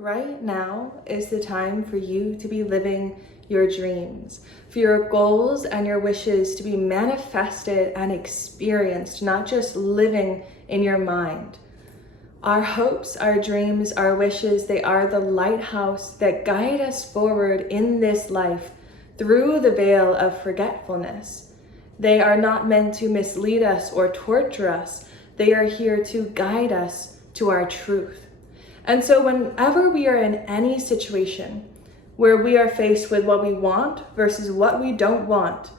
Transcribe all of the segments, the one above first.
Right now is the time for you to be living your dreams, for your goals and your wishes to be manifested and experienced, not just living in your mind. Our hopes, our dreams, our wishes, they are the lighthouse that guide us forward in this life through the veil of forgetfulness. They are not meant to mislead us or torture us. They are here to guide us to our truth. And so whenever we are in any situation where we are faced with what we want versus what we don't want,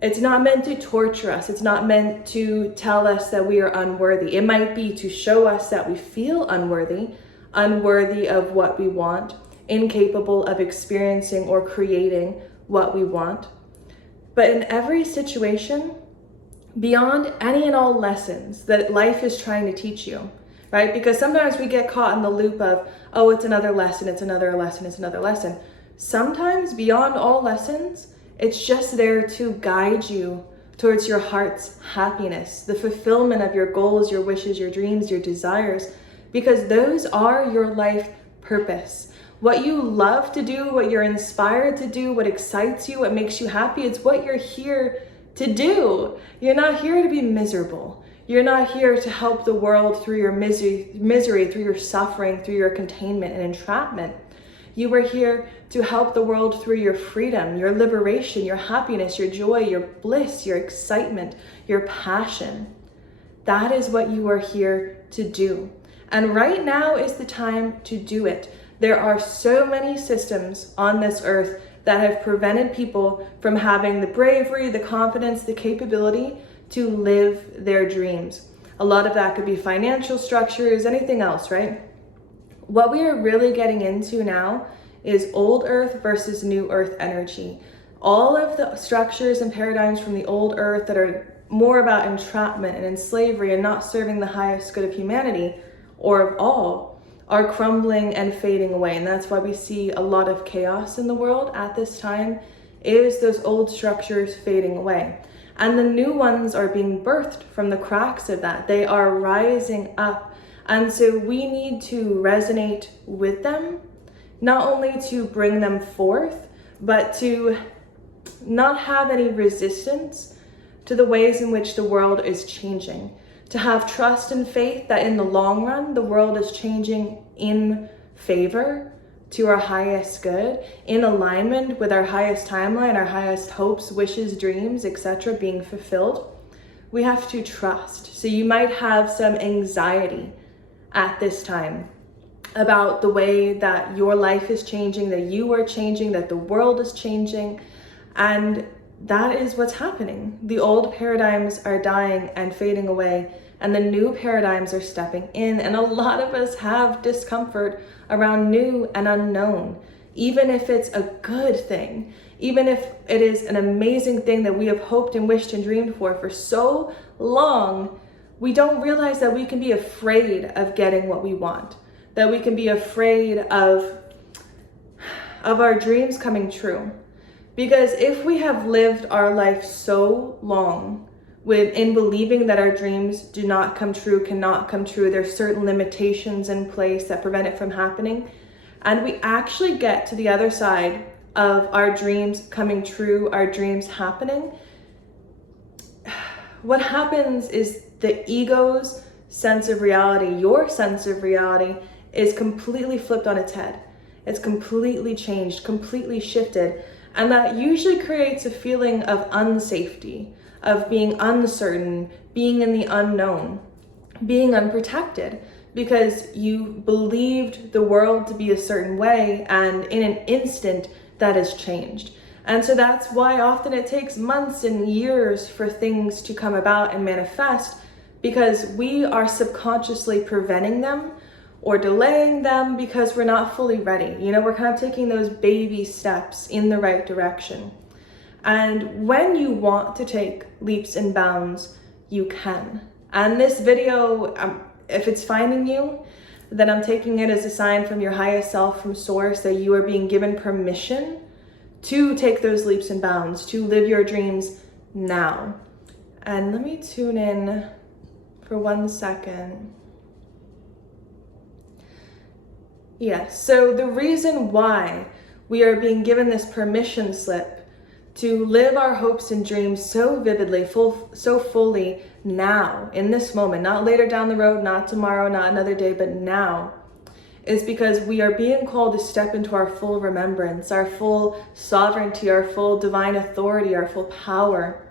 it's not meant to torture us. It's not meant to tell us that we are unworthy. It might be to show us that we feel unworthy of what we want, incapable of experiencing or creating what we want. But in every situation, beyond any and all lessons that life is trying to teach you, right? Because sometimes we get caught in the loop of, oh, it's another lesson, it's another lesson, it's another lesson. Sometimes beyond all lessons, it's just there to guide you towards your heart's happiness, the fulfillment of your goals, your wishes, your dreams, your desires, because those are your life purpose. What you love to do, what you're inspired to do, what excites you, what makes you happy, it's what you're here to do. You're not here to be miserable. You're not here to help the world through your misery, through your suffering, through your containment and entrapment. You are here to help the world through your freedom, your liberation, your happiness, your joy, your bliss, your excitement, your passion. That is what you are here to do. And right now is the time to do it. There are so many systems on this earth that have prevented people from having the bravery, the confidence, the capability to live their dreams. A lot of that could be financial structures, anything else, right? What we are really getting into now is old earth versus new earth energy. All of the structures and paradigms from the old earth that are more about entrapment and slavery and not serving the highest good of humanity or of all are crumbling and fading away. And that's why we see a lot of chaos in the world at this time, is those old structures fading away. And the new ones are being birthed from the cracks of that. They are rising up. And so we need to resonate with them, not only to bring them forth, but to not have any resistance to the ways in which the world is changing. To have trust and faith that in the long run, the world is changing in favor to our highest good, in alignment with our highest timeline, our highest hopes, wishes, dreams, etc. being fulfilled. We have to trust. So you might have some anxiety at this time about the way that your life is changing, that you are changing, that the world is changing. And that is what's happening. The old paradigms are dying and fading away, and the new paradigms are stepping in. And a lot of us have discomfort around new and unknown, even if it's a good thing, even if it is an amazing thing that we have hoped and wished and dreamed for so long. We don't realize that we can be afraid of getting what we want, that we can be afraid of our dreams coming true. Because if we have lived our life so long in believing that our dreams do not come true, cannot come true, there's certain limitations in place that prevent it from happening, and we actually get to the other side of our dreams coming true, our dreams happening, what happens is the ego's sense of reality, your sense of reality, is completely flipped on its head. It's completely changed, completely shifted. And that usually creates a feeling of unsafety, of being uncertain, being in the unknown, being unprotected, because you believed the world to be a certain way, and in an instant that has changed. And so that's why often it takes months and years for things to come about and manifest, because we are subconsciously preventing them or delaying them because we're not fully ready. You know, we're kind of taking those baby steps in the right direction. And when you want to take leaps and bounds, you can. And this video, if it's finding you, then I'm taking it as a sign from your highest self, from source, that you are being given permission to take those leaps and bounds, to live your dreams now. And let me tune in for 1 second. Yes, so the reason why we are being given this permission slip to live our hopes and dreams so vividly, so fully now, in this moment, not later down the road, not tomorrow, not another day, but now, is because we are being called to step into our full remembrance, our full sovereignty, our full divine authority, our full power,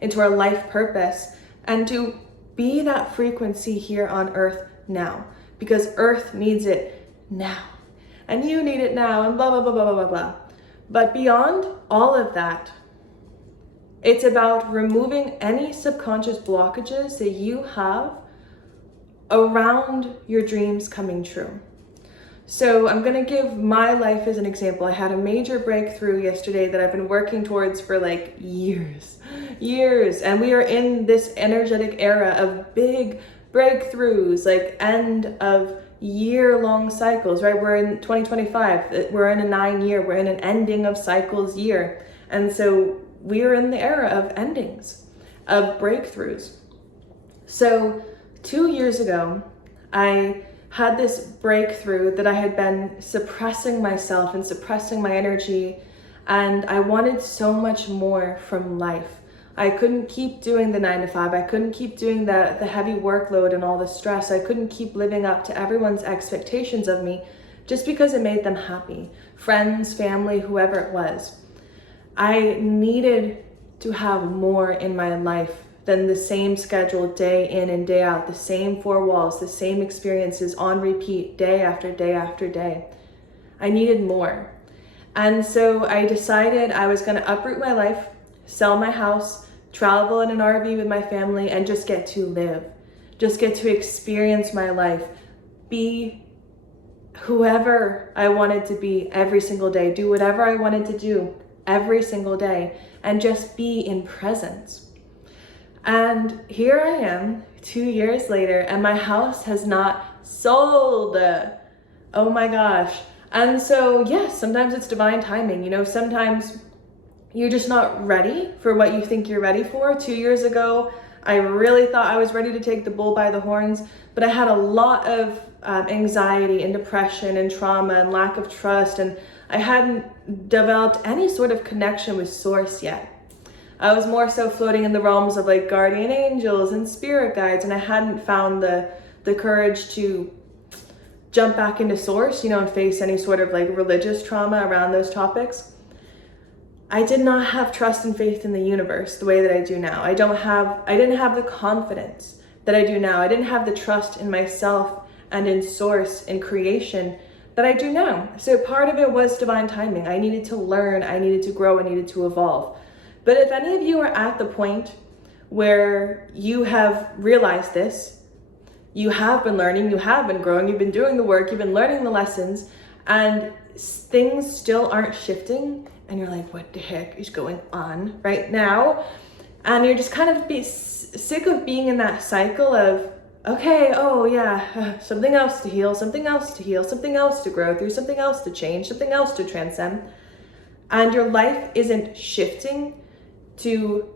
into our life purpose, and to be that frequency here on earth now, because earth needs it now, and you need it now, and blah, blah, blah, blah, blah, blah, blah. But beyond all of that, it's about removing any subconscious blockages that you have around your dreams coming true. So I'm going to give my life as an example. I had a major breakthrough yesterday that I've been working towards for like years. And we are in this energetic era of big breakthroughs, like end of year-long cycles, right? We're in 2025. We're in a 9-year. We're in an ending of cycles year. And so we are in the era of endings, of breakthroughs. So 2 years ago, I had this breakthrough that I had been suppressing myself and suppressing my energy, and I wanted so much more from life. I couldn't keep doing the 9 to 5. I couldn't keep doing the heavy workload and all the stress. I couldn't keep living up to everyone's expectations of me just because it made them happy. Friends, family, whoever it was. I needed to have more in my life than the same schedule day in and day out, the same 4 walls, the same experiences on repeat day after day after day. I needed more. And so I decided I was going to uproot my life, sell my house, travel in an RV with my family, and just get to live. Just get to experience my life. Be whoever I wanted to be every single day. Do whatever I wanted to do every single day. And just be in presence. And here I am 2 years later, and my house has not sold. Oh my gosh. And so, yes, sometimes it's divine timing. You know, sometimes you're just not ready for what you think you're ready for. 2 years ago, I really thought I was ready to take the bull by the horns, but I had a lot of anxiety and depression and trauma and lack of trust, and I hadn't developed any sort of connection with source yet. I was more so floating in the realms of like guardian angels and spirit guides, and I hadn't found the courage to jump back into source, you know, and face any sort of like religious trauma around those topics. I did not have trust and faith in the universe the way that I do now. I didn't have the confidence that I do now. I didn't have the trust in myself and in source and creation that I do now. So part of it was divine timing. I needed to learn, I needed to grow, I needed to evolve. But if any of you are at the point where you have realized this, you have been learning, you have been growing, you've been doing the work, you've been learning the lessons, and things still aren't shifting, and you're like, what the heck is going on right now? And you're just kind of sick of being in that cycle of, okay, oh yeah, something else to heal, something else to heal, something else to grow through, something else to change, something else to transcend. And your life isn't shifting to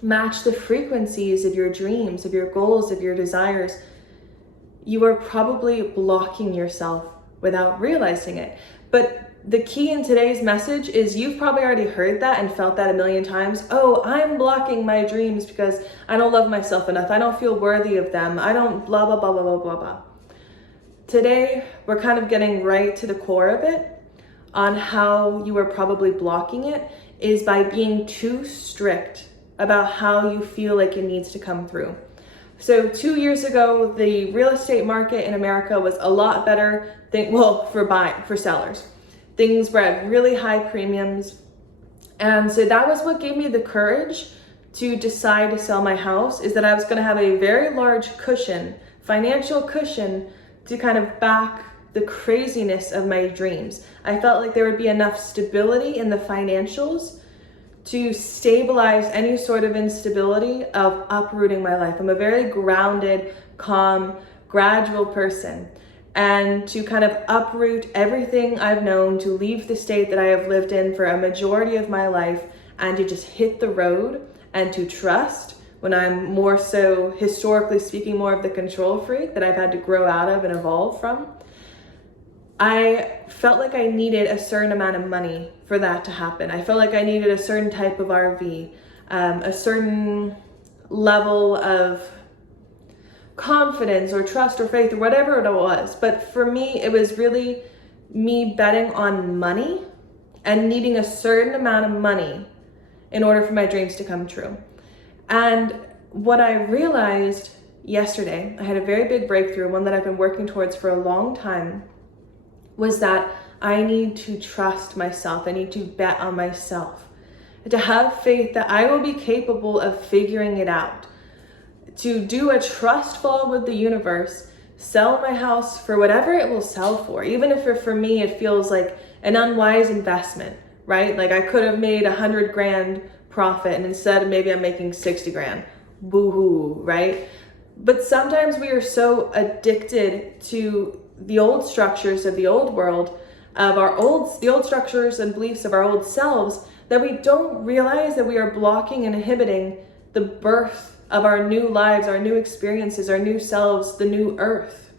match the frequencies of your dreams, of your goals, of your desires. You are probably blocking yourself without realizing it. But the key in today's message is you've probably already heard that and felt that a million times. Oh, I'm blocking my dreams because I don't love myself enough. I don't feel worthy of them. I don't blah, blah, blah, blah, blah, blah, blah. Today, we're kind of getting right to the core of it on how you are probably blocking it is by being too strict about how you feel like it needs to come through. So 2 years ago, the real estate market in America was a lot better for sellers. Things were at really high premiums. And so that was what gave me the courage to decide to sell my house, is that I was gonna have a very large cushion, financial cushion, to kind of back the craziness of my dreams. I felt like there would be enough stability in the financials to stabilize any sort of instability of uprooting my life. I'm a very grounded, calm, gradual person. And to kind of uproot everything I've known, to leave the state that I have lived in for a majority of my life, and to just hit the road and to trust when I'm more so, historically speaking, more of the control freak that I've had to grow out of and evolve from, I felt like I needed a certain amount of money for that to happen. I felt like I needed a certain type of RV, a certain level of confidence or trust or faith or whatever it was. But for me, it was really me betting on money and needing a certain amount of money in order for my dreams to come true. And what I realized yesterday, I had a very big breakthrough, one that I've been working towards for a long time, was that I need to trust myself. I need to bet on myself, to have faith that I will be capable of figuring it out, to do a trust fall with the universe, sell my house for whatever it will sell for, even if for me it feels like an unwise investment, right? Like I could have made 100 grand profit and instead maybe I'm making 60 grand, boo-hoo, right? But sometimes we are so addicted to the old structures of the old world, of the old structures and beliefs of our old selves, that we don't realize that we are blocking and inhibiting the birth of our new lives, our new experiences, our new selves, the new earth,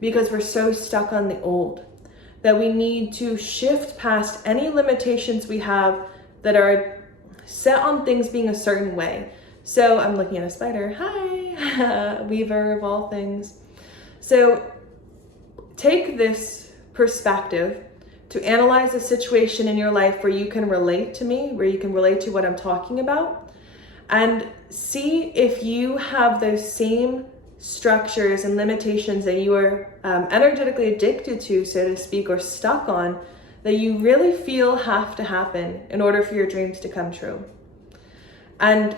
because we're so stuck on the old, that we need to shift past any limitations we have that are set on things being a certain way. So I'm looking at a spider, hi, weaver of all things. So take this perspective to analyze a situation in your life where you can relate to me, where you can relate to what I'm talking about, and see if you have those same structures and limitations that you are energetically addicted to, so to speak, or stuck on, that you really feel have to happen in order for your dreams to come true. And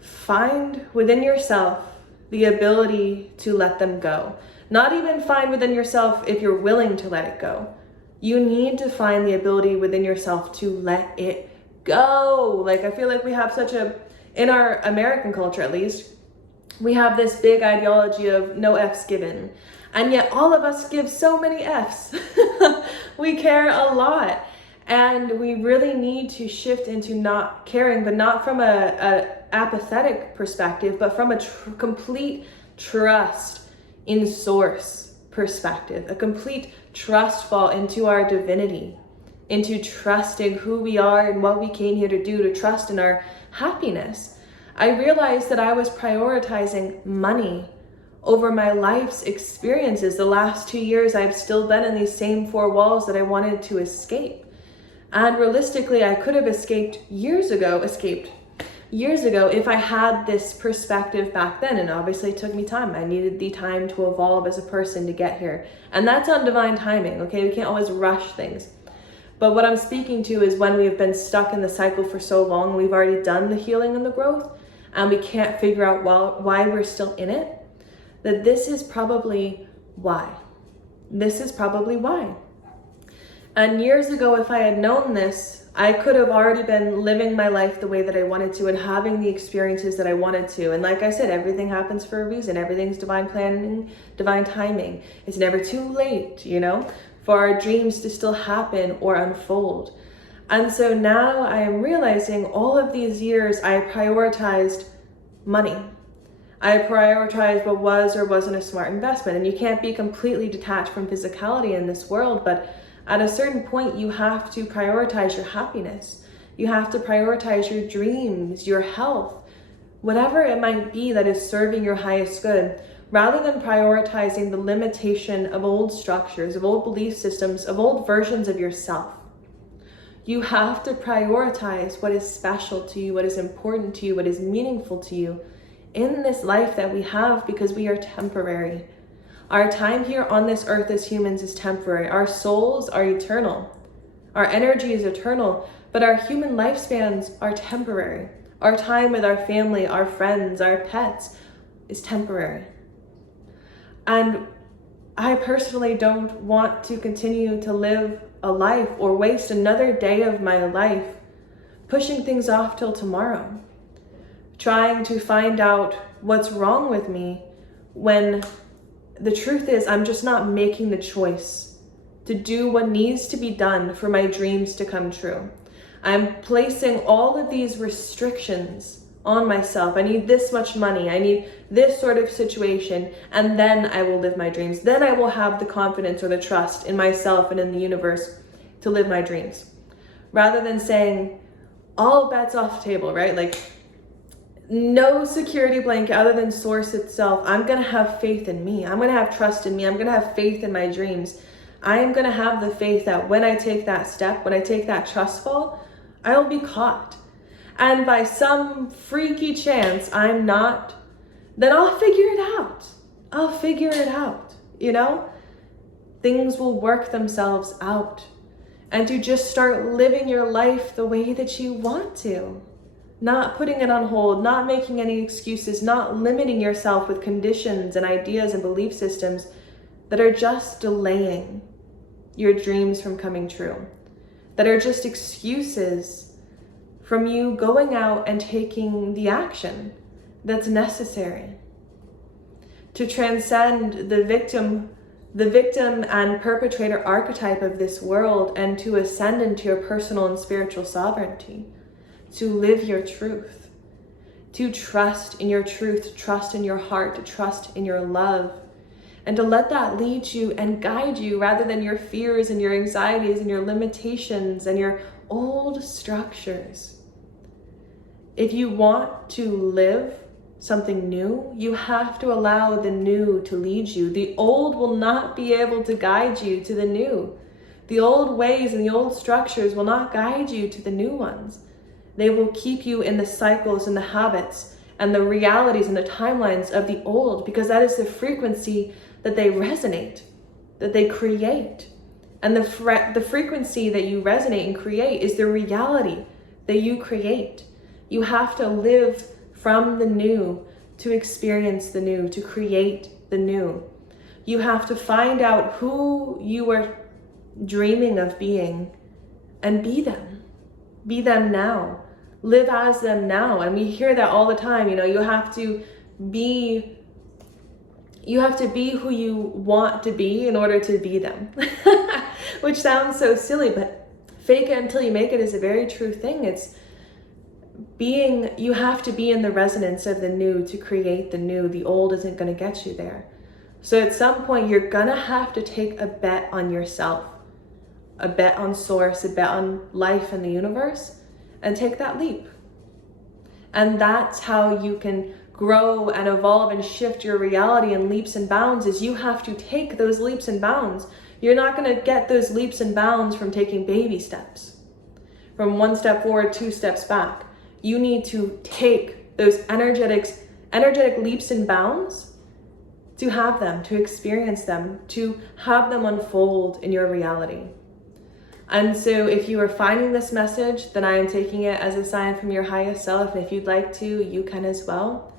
find within yourself the ability to let them go. Not even find within yourself if you're willing to let it go. You need to find the ability within yourself to let it go. Like, I feel like we have in our American culture at least, we have this big ideology of no F's given. And yet all of us give so many F's. We care a lot. And we really need to shift into not caring, but not from a apathetic perspective, but from a complete trust in source perspective, a complete trust fall into our divinity, into trusting who we are and what we came here to do, to trust in our happiness. I realized that I was prioritizing money over my life's experiences. The last 2 years, I've still been in these same four walls that I wanted to escape. And realistically, I could have escaped years ago if I had this perspective back then. And obviously it took me time. I needed the time to evolve as a person to get here. And that's on divine timing, okay? We can't always rush things. But what I'm speaking to is when we've been stuck in the cycle for so long, we've already done the healing and the growth, and we can't figure out why we're still in it, that this is probably why. This is probably why. And years ago, if I had known this, I could have already been living my life the way that I wanted to and having the experiences that I wanted to. And like I said, everything happens for a reason. Everything's divine planning, divine timing. It's never too late, for our dreams to still happen or unfold. And so now I am realizing all of these years I prioritized money. I prioritized what was or wasn't a smart investment. And you can't be completely detached from physicality in this world, but at a certain point, you have to prioritize your happiness. You have to prioritize your dreams, your health, whatever it might be that is serving your highest good, rather than prioritizing the limitation of old structures, of old belief systems, of old versions of yourself. You have to prioritize what is special to you, what is important to you, what is meaningful to you in this life that we have, because we are temporary. Our time here on this earth as humans is temporary. Our souls are eternal. Our energy is eternal, but our human lifespans are temporary. Our time with our family, our friends, our pets is temporary. And I personally don't want to continue to live a life or waste another day of my life pushing things off till tomorrow, trying to find out what's wrong with me when the truth is I'm just not making the choice to do what needs to be done for my dreams to come true. I'm placing all of these restrictions on myself. I need this much money. I need this sort of situation. And then I will live my dreams. Then I will have the confidence or the trust in myself and in the universe to live my dreams. Rather than saying all bets off the table, right? Like no security blanket other than source itself. I'm going to have faith in me. I'm going to have trust in me. I'm going to have faith in my dreams. I'm going to have the faith that when I take that step, when I take that trust fall, I will be caught. And by some freaky chance, I'm not, then I'll figure it out. I'll figure it out, you know? Things will work themselves out. And to just start living your life the way that you want to. Not putting it on hold, not making any excuses, not limiting yourself with conditions and ideas and belief systems that are just delaying your dreams from coming true. That are just excuses from you going out and taking the action that's necessary to transcend the victim and perpetrator archetype of this world and to ascend into your personal and spiritual sovereignty, to live your truth, to trust in your truth, to trust in your heart, to trust in your love, and to let that lead you and guide you rather than your fears and your anxieties and your limitations and your old structures. If you want to live something new, you have to allow the new to lead you. The old will not be able to guide you to the new. The old ways and the old structures will not guide you to the new ones. They will keep you in the cycles and the habits and the realities and the timelines of the old, because that is the frequency that they resonate, that they create. And the frequency that you resonate and create is the reality that you create. You have to live from the new to experience the new, to create the new. You have to find out who you are dreaming of being and be them. Be them now. Live as them now. And we hear that all the time, you know, you have to be who you want to be in order to be them. Which sounds so silly, but fake it until you make it is a very true thing. It's you have to be in the resonance of the new to create the new. The old isn't going to get you there. So at some point, you're going to have to take a bet on yourself, a bet on source, a bet on life and the universe, and take that leap. And that's how you can grow and evolve and shift your reality in leaps and bounds, is you have to take those leaps and bounds. You're not going to get those leaps and bounds from taking baby steps, from one step forward, two steps back. You need to take those energetic leaps and bounds to have them, to experience them, to have them unfold in your reality. And so if you are finding this message, then I am taking it as a sign from your highest self. And if you'd like to, you can as well.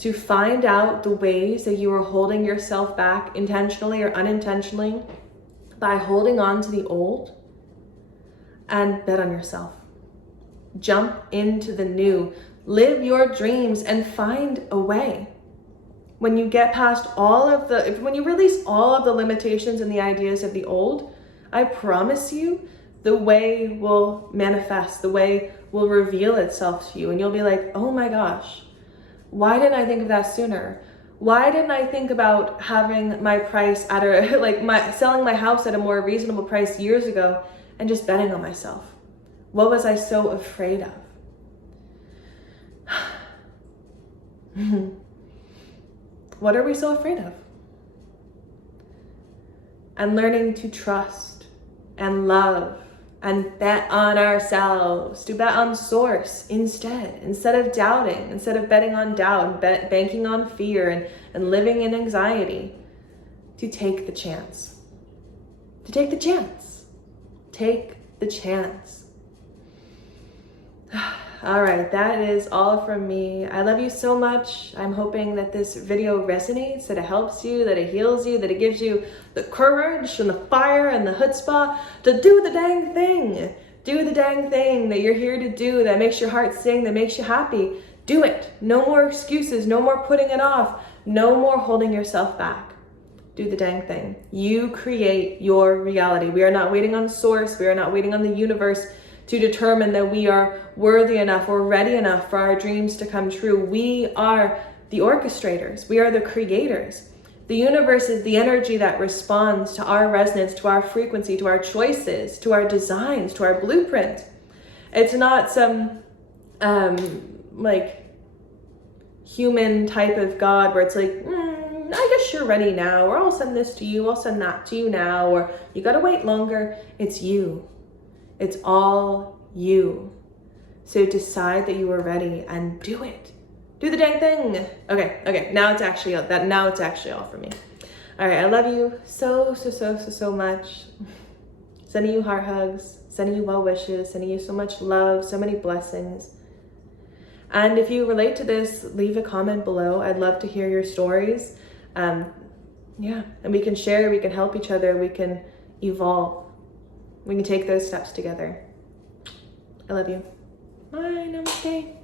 To find out the ways that you are holding yourself back intentionally or unintentionally by holding on to the old, and bet on yourself. Jump into the new. Live your dreams and find a way. When you get past when you release all of the limitations and the ideas of the old, I promise you, the way will manifest, the way will reveal itself to you. And you'll be like, oh my gosh, why didn't I think of that sooner? Why didn't I think about having my price selling my house at a more reasonable price years ago and just betting on myself? What was I so afraid of? What are we so afraid of? And learning to trust and love and bet on ourselves, to bet on source instead of doubting, instead of betting on doubt, banking on fear and living in anxiety, to take the chance. To take the chance. Take the chance. All right, that is all from me. I love you so much. I'm hoping that this video resonates, that it helps you, that it heals you, that it gives you the courage and the fire and the chutzpah to do the dang thing. Do the dang thing that you're here to do, that makes your heart sing, that makes you happy. Do it. No more excuses, no more putting it off, no more holding yourself back. Do the dang thing. You create your reality. We are not waiting on source. We are not waiting on the universe to determine that we are worthy enough or ready enough for our dreams to come true. We are the orchestrators. We are the creators. The universe is the energy that responds to our resonance, to our frequency, to our choices, to our designs, to our blueprint. It's not some like human type of God where it's like, I guess you're ready now, or I'll send this to you, I'll send that to you now, or you gotta wait longer. It's you. It's all you. So decide that you are ready and do it. Do the dang thing. Okay. Now it's actually all for me. All right, I love you so much. Sending you heart hugs, sending you well wishes, sending you so much love, so many blessings. And if you relate to this, leave a comment below. I'd love to hear your stories. Yeah, and we can share, we can help each other, we can evolve. We can take those steps together. I love you. Bye, namaste.